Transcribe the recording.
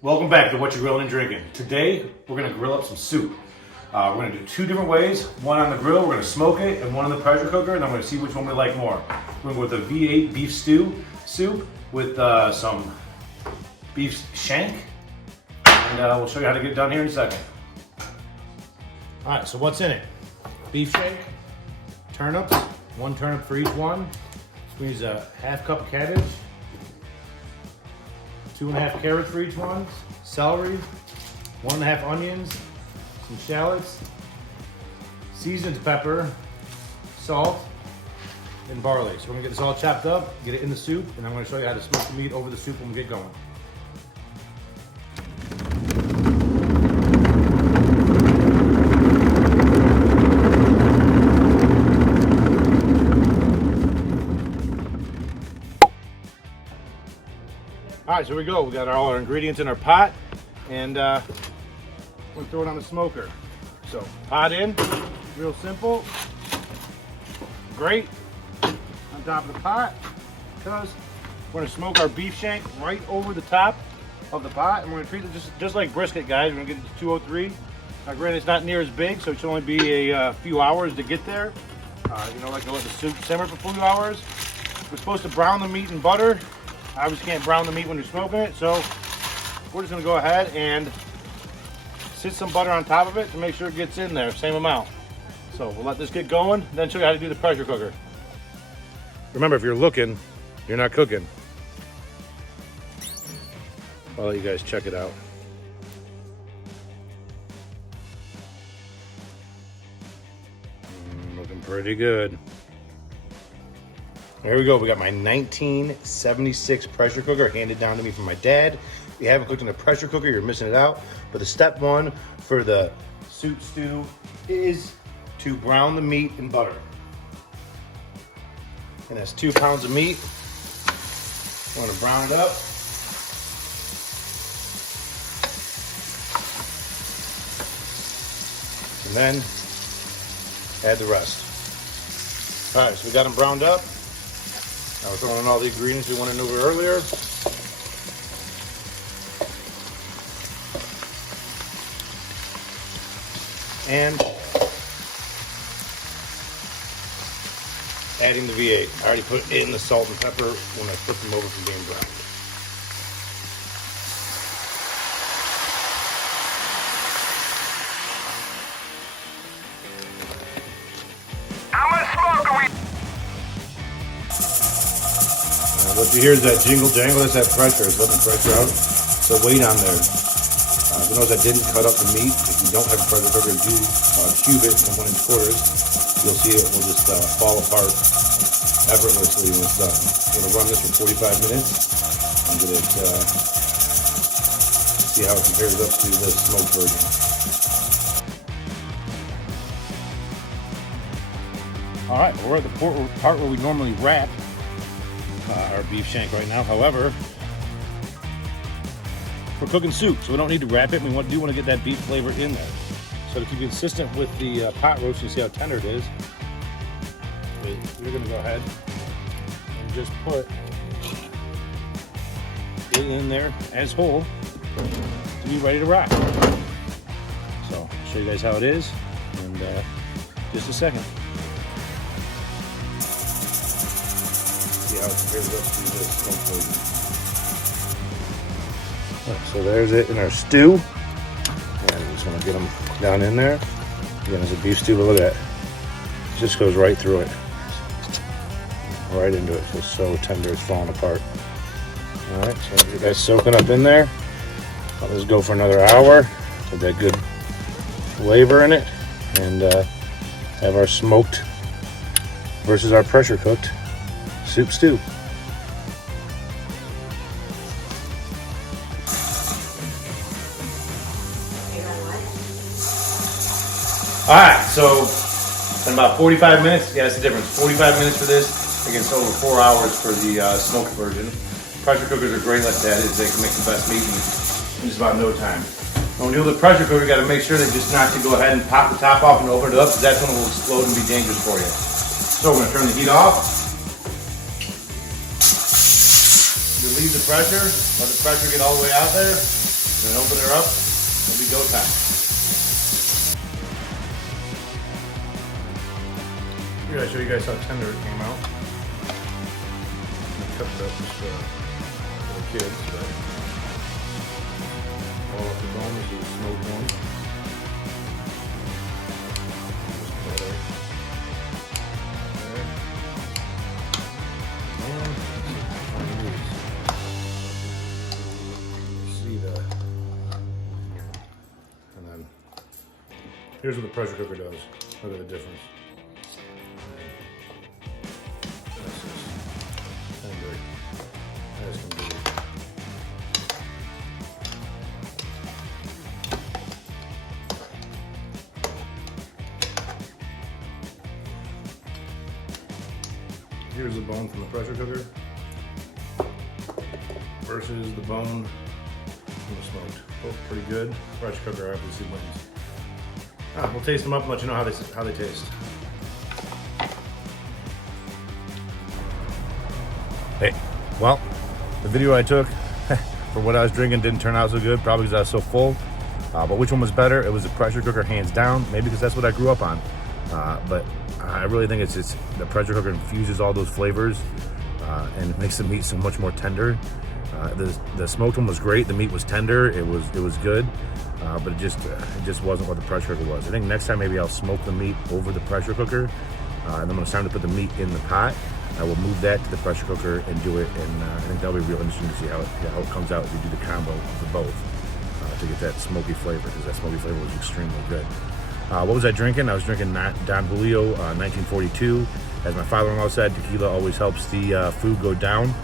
Welcome back to What You're Grilling and Drinking. Today, we're gonna grill up some soup. We're gonna do two different ways. One on the grill, we're gonna smoke it, and one in the pressure cooker, and I'm gonna see which one we like more. We're gonna go with the V8 beef stew soup with some beef shank, and we'll show you how to get it done here in a second. All right, so what's in it? Beef shank, turnips, one turnip for each one. Squeeze a half cup of cabbage, 2.5 carrots for each one, celery, 1.5 onions, some shallots, seasoned pepper, salt, and barley. So we're gonna get this all chopped up, get it in the soup, and I'm gonna show you how to smoke the meat over the soup when we get going. All right, so here we go. We got all our ingredients in our pot, and we'll throw it on the smoker. So pot in, real simple. Grate on top of the pot, because we're gonna smoke our beef shank right over the top of the pot, and we're gonna treat it just like brisket, guys. We're gonna get it to 203. Now, granted, it's not near as big, so it should only be a few hours to get there. Like to let the soup simmer for a few hours. We're supposed to brown the meat in butter. Obviously can't brown the meat when you're smoking it, so we're just gonna go ahead and sit some butter on top of it to make sure it gets in there, same amount. So we'll let this get going, then show you how to do the pressure cooker. Remember, if you're looking, you're not cooking. I'll let you guys check it out. Looking pretty good. There we go. We got my 1976 pressure cooker handed down to me from my dad. If you haven't cooked in a pressure cooker, you're missing it out. But the step one for the soup stew is to brown the meat in butter. And that's 2 pounds of meat. I'm going to brown it up. And then add the rest. All right, so we got them browned up. Now we're throwing in all the ingredients we went into earlier. And adding the V8. I already put in the salt and pepper when I flipped them over from being browned. What you hear is that jingle jangle, that's that pressure. It's letting the pressure out. So weight on there. If you notice I didn't cut up the meat. If you don't have a pressure cooker, do cube it in 1 inch quarters. You'll see it will just fall apart effortlessly when it's done. I'm going to run this for 45 minutes. I'm going to see how it compares up to the smoked version. All right, we're at the part where we normally wrap our beef shank right now. However, we're cooking soup, so we don't need to wrap it. We do want to get that beef flavor in there. So to keep consistent with the pot roast, you see how tender it is. You're going to go ahead and just put it in there as whole to be ready to rock. So I'll show you guys how it is in just a second. How it compares up to the smoked version. So there's it in our stew. And I just want to get them down in there. Again, it's a beef stew, but look at that. It just goes right through it. Right into it. It's so tender, it's falling apart. Alright, so you guys soaking up in there. I'll just go for another hour. Get that good flavor in it. And have our smoked versus our pressure cooked soup stew. All right, so in about 45 minutes, yeah, that's the difference. 45 minutes for this against over 4 hours for the smoked version. Pressure cookers are great like that. They can make the best meat in just about no time. When you do the pressure cooker, you got to make sure that just not to go ahead and pop the top off and open it up, because that's when it will explode and be dangerous for you. So we're going to turn the heat off. Relieve the pressure, let the pressure get all the way out there. Then open her up, it'll be go time. Here, I'll show you guys how tender it came out. I cut it up just for the kids, but all off the bone. This is a smoked one. Here's what the pressure cooker does. Look at the difference. This is tender as can be. Here's the bone from the pressure cooker versus the bone from the smoked. Both pretty good. Pressure cooker obviously wins. We'll taste them up and let you know how they taste. Hey, well, the video I took for what I was drinking didn't turn out so good, probably because I was so full. But which one was better? It was the pressure cooker, hands down. Maybe because that's what I grew up on. But I really think it's just the pressure cooker infuses all those flavors and makes the meat so much more tender. The smoked one was great. The meat was tender. It was good. But it just wasn't what the pressure cooker was. I think next time maybe I'll smoke the meat over the pressure cooker, and then when it's time to put the meat in the pot, I will move that to the pressure cooker and do it. And I think that'll be real interesting to see how it comes out if you do the combo for both to get that smoky flavor, because that smoky flavor was extremely good. What was I drinking? I was drinking Don Julio 1942. As my father-in-law said, tequila always helps the food go down.